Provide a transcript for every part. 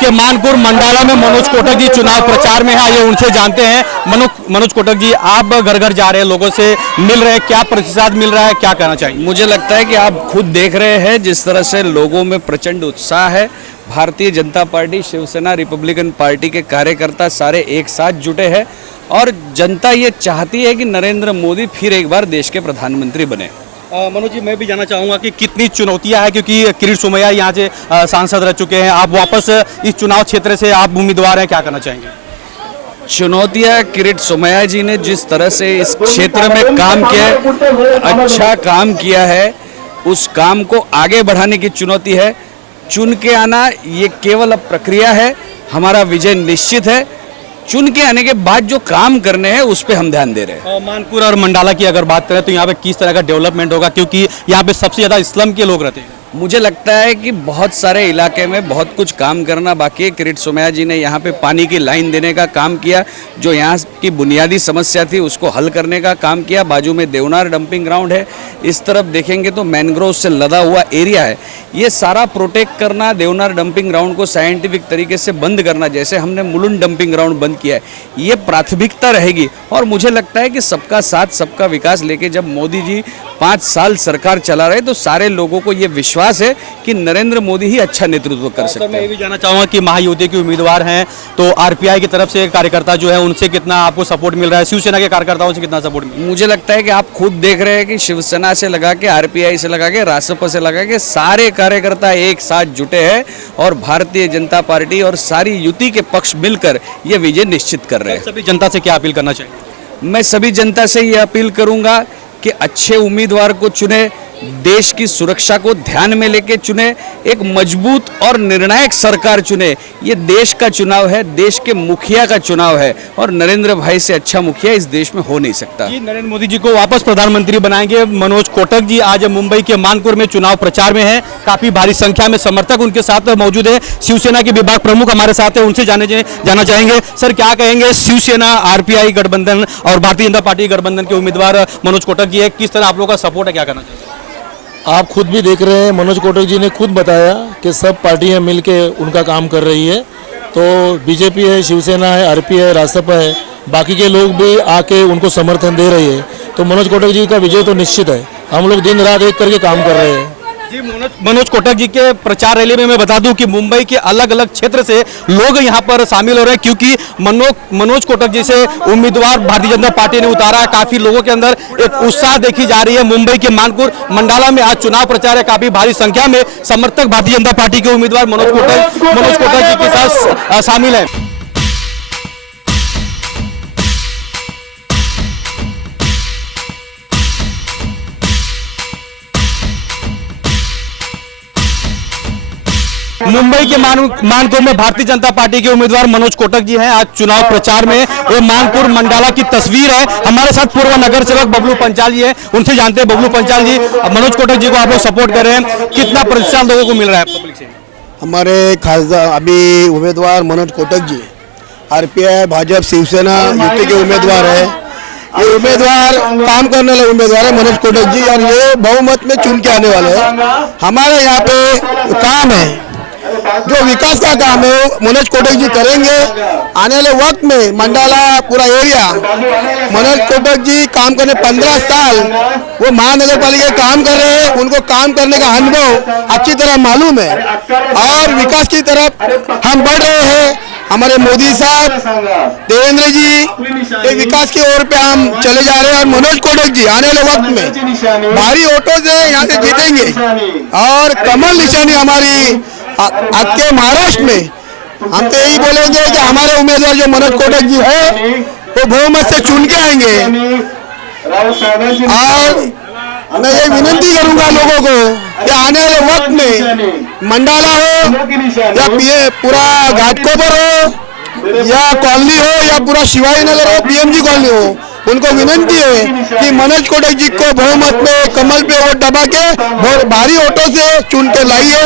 के मानपुर मंडाला में मनोज कोटक जी चुनाव प्रचार में है। आइए उनसे जानते हैं। मनोज कोटक जी, आप घर घर जा रहे हैं, लोगों से मिल रहे हैं, क्या प्रतिसाद मिल रहा है, क्या कहना चाहिए? मुझे लगता है कि आप खुद देख रहे हैं जिस तरह से लोगों में प्रचंड उत्साह है। Bharatiya Janata party, Shiv Sena, Republican party के कार्यकर्ता सारे एक साथ जुटे हैं और जनता ये चाहती है कि नरेंद्र मोदी फिर एक बार देश के प्रधानमंत्री बने। मनोज जी, मैं भी जानना चाहूंगा कि कितनी चुनौतियां हैं, क्योंकि किरीट सोमैया यहाँ से सांसद रह चुके हैं, आप वापस इस चुनाव क्षेत्र से आप उम्मीदवार हैं, क्या करना चाहेंगे? चुनौतियां, किरीट सोमैया जी ने जिस तरह से इस क्षेत्र में काम किया है, अच्छा काम किया है, उस काम को आगे बढ़ाने की चुनौती है। चुन के आना ये केवल अब प्रक्रिया है, हमारा विजय निश्चित है। चुन के आने के बाद जो काम करने हैं उस पे हम ध्यान दे रहे हैं। मानपुर और मंडाला की अगर बात करें तो यहाँ पे किस तरह का डेवलपमेंट होगा, क्योंकि यहाँ पे सबसे ज़्यादा इस्लाम के लोग रहते हैं? मुझे लगता है कि बहुत सारे इलाके में बहुत कुछ काम करना बाकी है। किरीट सोमैया जी ने यहाँ पे पानी की लाइन देने का काम किया, जो यहाँ की बुनियादी समस्या थी उसको हल करने का काम किया। बाजू में देवनार डंपिंग ग्राउंड है, इस तरफ देखेंगे तो मैनग्रोव से लदा हुआ एरिया है, ये सारा प्रोटेक्ट करना, देवनार डंपिंग ग्राउंड को साइंटिफिक तरीके से बंद करना, जैसे हमने मुलुंड डंपिंग ग्राउंड बंद किया है, ये प्राथमिकता रहेगी। और मुझे लगता है कि सबका साथ सबका विकास लेके जब मोदी जी 5 साल सरकार चला रहे तो सारे लोगों को ये विश्वास है कि नरेंद्र मोदी ही अच्छा नेतृत्व कर सकते हैं। मैं ये भी जानना चाहूँगा कि महायुति के उम्मीदवार हैं, तो आरपीआई की तरफ से कार्यकर्ता जो है उनसे कितना आपको सपोर्ट मिल रहा है, शिवसेना के कार्यकर्ताओं से कितना सपोर्ट मिल रहा है? मुझे लगता है कि आप खुद देख रहे हैं कि शिवसेना से लगा के, आरपीआई से लगा के, रासपा से लगा के सारे कार्यकर्ता एक साथ जुटे हैं और भारतीय जनता पार्टी और सारी युति के पक्ष मिलकर ये विजय निश्चित कर रहे हैं। सभी जनता से क्या अपील करना चाहिए? मैं सभी जनता से ये अपील करूंगा कि अच्छे उम्मीदवार को चुने, देश की सुरक्षा को ध्यान में लेके चुने, एक मजबूत और निर्णायक सरकार चुने। ये देश का चुनाव है, देश के मुखिया का चुनाव है और नरेंद्र भाई से अच्छा मुखिया इस देश में हो नहीं सकता। जी, नरेंद्र मोदी जी को वापस प्रधानमंत्री बनाएंगे। मनोज कोटक जी आज मुंबई के मानपुर में चुनाव प्रचार में हैं, काफी भारी संख्या में समर्थक उनके साथ मौजूद है। शिवसेना के विभाग प्रमुख हमारे साथ है, उनसे जाना चाहेंगे। सर, क्या कहेंगे, शिवसेना, आरपीआई गठबंधन और भारतीय जनता पार्टी गठबंधन के उम्मीदवार मनोज कोटक जी है, किस तरह आप लोगों का सपोर्ट है, क्या करना चाहिए? आप खुद भी देख रहे हैं, मनोज कोटक जी ने खुद बताया कि सब पार्टियां मिलके उनका काम कर रही है। तो बीजेपी है, शिवसेना है, आरपीआई है, रासपा है, बाकी के लोग भी आके उनको समर्थन दे रही है। तो मनोज कोटक जी का विजय तो निश्चित है। हम लोग दिन रात एक करके काम कर रहे हैं। जी, मनोज कोटक जी के प्रचार रैली में मैं बता दूं कि मुंबई के अलग अलग क्षेत्र से लोग यहां पर शामिल हो रहे हैं, क्योंकि मनोज कोटक जी से उम्मीदवार भारतीय जनता पार्टी ने उतारा है। काफी लोगों के अंदर एक उत्साह देखी जा रही है। मुंबई के मानपुर मंडाला में आज चुनाव प्रचार है, काफी भारी संख्या में समर्थक भारतीय जनता पार्टी के उम्मीदवार मनोज कोटक जी के साथ शामिल है। मुंबई के मानपुर में भारतीय जनता पार्टी के उम्मीदवार मनोज कोटक जी हैं आज चुनाव प्रचार में। ये मानपुर मंडाला की तस्वीर है। हमारे साथ पूर्व नगर सेवक बबलू पंचाल जी हैं, उनसे जानते हैं। बबलू पंचाल जी, मनोज कोटक जी को आप लोग सपोर्ट कर रहे हैं, कितना प्रतिशत लोगों को मिल रहा है पब्लिक से? हमारे खासदार अभी उम्मीदवार मनोज कोटक जी आरपीआई, भाजपा, शिवसेना युति के उम्मीदवार है। ये उम्मीदवार काम करने वाले उम्मीदवार है मनोज कोटक जी, और ये बहुमत में चुन के आने वाले हैं। हमारे यहाँ पे काम है, जो विकास का काम है मनोज कोटक जी करेंगे। आने वाले वक्त में मंडाला पूरा एरिया मनोज कोटक जी काम करने 15 साल वो महानगर पालिका काम कर रहे हैं, उनको काम करने का अनुभव अच्छी तरह मालूम है और विकास की तरफ हम बढ़ रहे हैं। हमारे मोदी साहब, देवेंद्र जी के विकास की ओर पे हम चले जा रहे हैं और मनोज कोटक जी आने वाले वक्त में भारी वोटों से यहाँ से जीतेंगे और कमल निशानी हमारी आपके महाराष्ट्र में। हम तो यही बोलेंगे कि हमारे उम्मीदवार जो मनोज कोटक जी है वो बहुमत से चुन के आएंगे। और मैं ये विनती करूंगा लोगों को कि आने वाले वक्त में मंडाला हो या पूरा घाटकोपर हो या कॉलोनी हो या पूरा शिवाजी नगर हो, पीएमजी कॉलोनी हो, उनको विनती है कि मनोज कोटक जी को बहुमत में कमल पे वोट दबा के भारी वोटों से चुन के लाइए।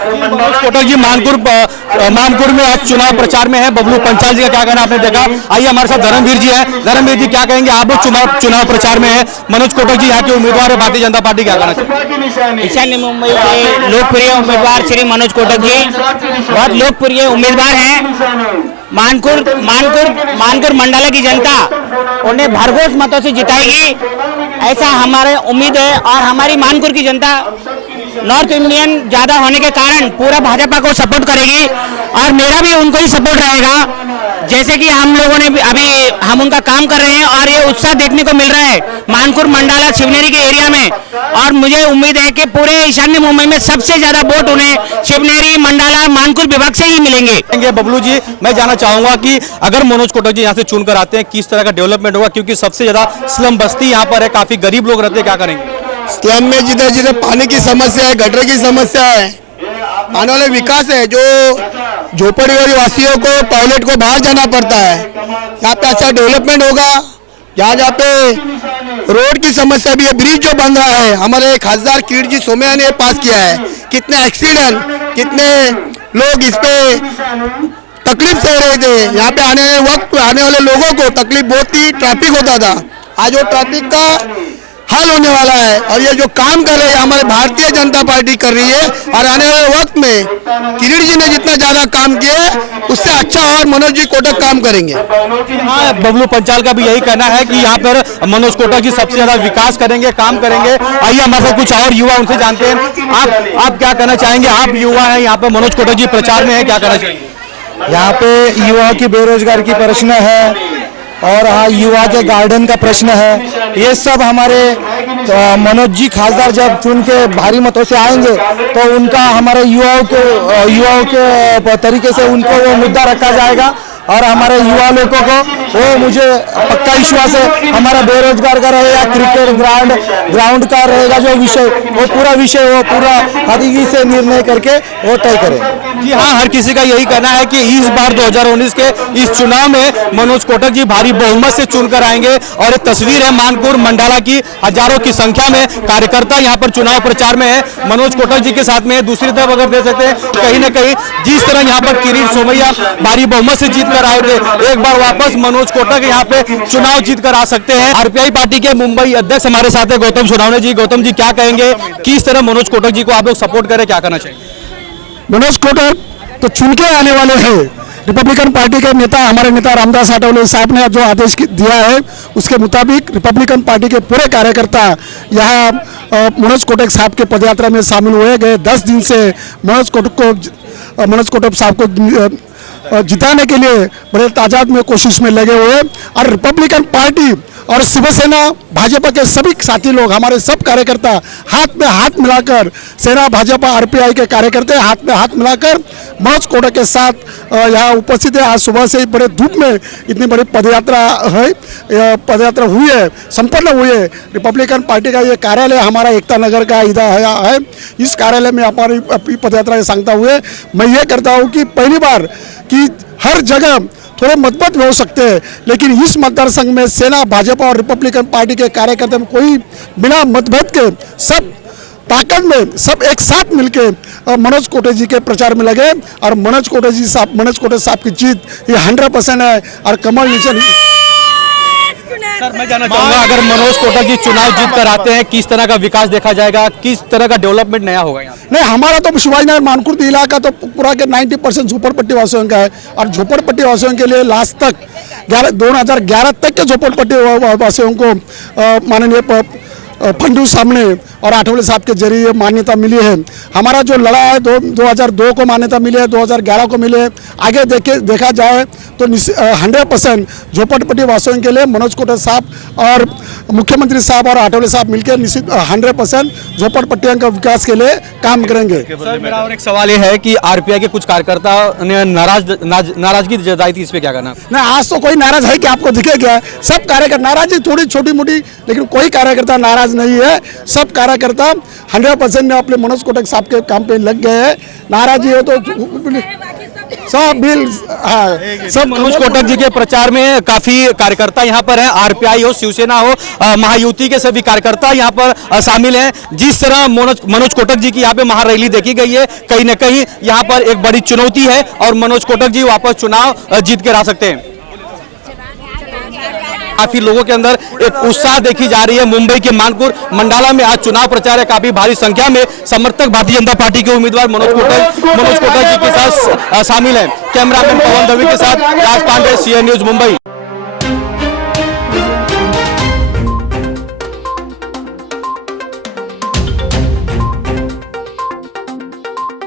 मनोज कोटक जी मानपुर में आज चुनाव प्रचार में है। बबलू पंचाल जी का क्या कहना आपने देखा। आइए हमारे साथ धर्मवीर जी है। धर्मवीर जी क्या कहेंगे, आप लोग चुनाव प्रचार में है, मनोज कोटक जी यहाँ के उम्मीदवार है, भारतीय जनता पार्टी क्या कहना चाहिए। ईशान्य मुंबई के लोकप्रिय उम्मीदवार श्री मनोज कोटक जी बहुत लोकप्रिय उम्मीदवार हैं। मानपुर मंडला की जनता उन्हें भरघोस मतों से जिताएगी, ऐसा हमारे उम्मीद है। और हमारी मानपुर की जनता नॉर्थ इंडियन ज्यादा होने के कारण पूरा भाजपा को सपोर्ट करेगी और मेरा भी उनको ही सपोर्ट रहेगा। जैसे कि हम लोगों ने अभी हम उनका काम कर रहे हैं और ये उत्साह देखने को मिल रहा है मानपुर मंडला शिवनेरी के एरिया में। और मुझे उम्मीद है कि पूरे ईशान्य मुंबई में सबसे ज्यादा वोट उन्हें शिवनेरी मंडला मानपुर विभाग से ही मिलेंगे। बबलू जी, मैं जानना चाहूंगा कि अगर मनोज कोटक जी यहाँ से चुनकर आते हैं, किस तरह का डेवलपमेंट होगा, क्योंकि सबसे ज्यादा स्लम बस्ती यहाँ पर है, काफी गरीब लोग रहते हैं, क्या करेंगे। स्लम में जिधर जिधर पानी की समस्या है, गटर की समस्या है, आने वाले विकास है, जो झोपड़ी वासियों को टॉयलेट को बाहर जाना पड़ता है, यहाँ पे अच्छा डेवलपमेंट होगा। जहाँ पे रोड की समस्या भी है, ब्रिज जो बन रहा है, हमारे खासदार किरीट जी सोमैया ने पास किया है, कितने एक्सीडेंट, कितने लोग इस पे तकलीफ सह रहे थे। यहाँ पे आने वाले लोगों को तकलीफ बहुत ही, ट्रैफिक होता था, आज वो ट्रैफिक का हल होने वाला है। और ये जो काम कर रहे हैं हमारे भारतीय जनता पार्टी कर रही है, और आने वाले वक्त में किरीट जी ने जितना ज्यादा काम किया उससे अच्छा और मनोज जी कोटक काम करेंगे। हाँ, बबलू पंचाल का भी यही कहना है कि यहाँ पर मनोज कोटक जी सबसे ज्यादा विकास करेंगे, काम करेंगे। आइए हमारे साथ कुछ और युवा उनसे जानते हैं। आप क्या कहना चाहेंगे, आप युवा हैं, यहाँ पर मनोज कोटक जी प्रचार में है, क्या कहना चाहिए। यहाँ पे युवाओं की बेरोजगार की प्रश्न है और हाँ युवा के गार्डन का प्रश्न है। ये सब हमारे मनोज जी खासदार जब चुन के भारी मतों से आएंगे तो उनका हमारे युवाओं के तरीके से उनको वो मुद्दा रखा जाएगा। और हमारे युवा लोगों को वो मुझे पक्का विश्वास है हमारा बेरोजगार का रहेगा, क्रिकेट ग्राउंड का रहेगा, जो विषय वो पूरा हकीकी से निर्णय करके वो तय करें। जी हाँ, हर किसी का यही कहना है कि इस बार 2019 के इस चुनाव में मनोज कोटक जी भारी बहुमत से चुनकर आएंगे। और एक तस्वीर है मानपुर मंडला की, हजारों की संख्या में कार्यकर्ता यहाँ पर चुनाव प्रचार में है, मनोज कोटक जी के साथ में। दूसरी तरफ अगर देख सकते हैं कहीं न कहीं जिस तरह यहाँ पर किरीट सोमैया भारी बहुमत से जीत कर आए थे, एक बार वापस मनोज कोटक यहाँ पे चुनाव जीत कर आ सकते हैं। आरपीआई पार्टी के मुंबई अध्यक्ष हमारे साथ है गौतम सोनवणे जी। गौतम जी क्या कहेंगे, किस तरह मनोज कोटक जी को आप लोग सपोर्ट करें, क्या करना चाहिए। मनोज कोटक तो चुन के आने वाले हैं। रिपब्लिकन पार्टी के नेता, हमारे नेता रामदास आठवले साहब ने जो आदेश दिया है उसके मुताबिक रिपब्लिकन पार्टी के पूरे कार्यकर्ता यहाँ मनोज कोटक साहब के पदयात्रा में शामिल हुए। गए 10 दिन से मनोज कोटक साहब को जिताने के लिए बड़े तादाद में कोशिश में लगे हुए। और रिपब्लिकन पार्टी और शिवसेना भाजपा के सभी साथी लोग, हमारे सब कार्यकर्ता हाथ में हाथ मिलाकर, सेना भाजपा आरपीआई के कार्यकर्ता हाथ में हाथ मिलाकर मनोज कोटक के साथ यहाँ उपस्थित है। आज सुबह से ही बड़े धूप में इतनी बड़ी पदयात्रा हुई है, संपन्न हुई है। रिपब्लिकन पार्टी का ये कार्यालय हमारा एकता नगर का इधर है, इस कार्यालय में हमारी पदयात्रा सांगता हुए मैं ये करता हूँ कि पहली बार कि हर जगह थोड़े मतभेद हो सकते हैं, लेकिन इस मतदार संघ में सेना भाजपा और रिपब्लिकन पार्टी के कार्यकर्ता में कोई बिना मतभेद के सब ताकत में सब एक साथ मिलके मनोज कोटक जी के प्रचार में लगे। और मनोज कोटक साहब की जीत ये 100% है। और कमल नीचे सर मैं जानना चाहूंगा, अगर मनोज कोटक जी चुनाव जीत कर आते हैं, किस तरह का विकास देखा जाएगा, किस तरह का डेवलपमेंट नया होगा यहाँ। नहीं, हमारा तो शिवाजीनगर मानकुर्द इलाका तो पूरा के 90% झोपड़पट्टी वासियों का है। और झोपड़पट्टी वासियों के लिए लास्ट तक 2011 तक के झोपड़पट्टी वासियों को माननीय फंडू साहब ने और आठवले साहब के जरिए मान्यता मिली है। हमारा जो लड़ा है 2002 को मान्यता मिली है, 2011 को मिली है। आगे देखा जाए तो 100% झोपड़पट्टी वासियों के लिए मनोज कोटक साहब और मुख्यमंत्री साहब और आठवले साहब मिलकर निश्चित 100% झोपड़पट्टियों का विकास के लिए काम करेंगे। सर मेरा और एक सवाल ये है कि आरपीआई के कुछ कार्यकर्ता ने नाराजगी जताई थी, इस पे क्या करना। नहीं, आज तो कोई नाराज है कि आपको दिखे क्या। सब कार्यकर्ता नाराजगी थोड़ी छोटी मोटी, लेकिन कोई कार्यकर्ता नाराज नहीं है। सब कार्यकर्ता 100% ने अपने मनोज कोटक साहब के काम पे लग गए हैं। नाराजी हो तो सब बिल सब मनोज कोटक जी के प्रचार में काफी कार्यकर्ता यहाँ पर हैं। आरपीआई हो, शिवसेना हो, महायुति के सभी कार्यकर्ता यहाँ पर शामिल हैं। जिस तरह मनोज कोटक जी की यहाँ पे महारैली देखी गई है, कहीं न कहीं यहाँ पर एक बड़ी चुनौती है और मनोज कोटक जी वापस चुनाव जीत के ला सकते हैं। काफी लोगों के अंदर एक उत्साह देखी जा रही है। मुंबई के मानपुर मंडाला में आज चुनाव प्रचार है। काफी भारी संख्या में समर्थक भारतीय जनता पार्टी के उम्मीदवार मनोज कोटक जी के साथ शामिल हैं। कैमरामैन पवन दवे के साथ राज पांडे, CNN न्यूज मुंबई।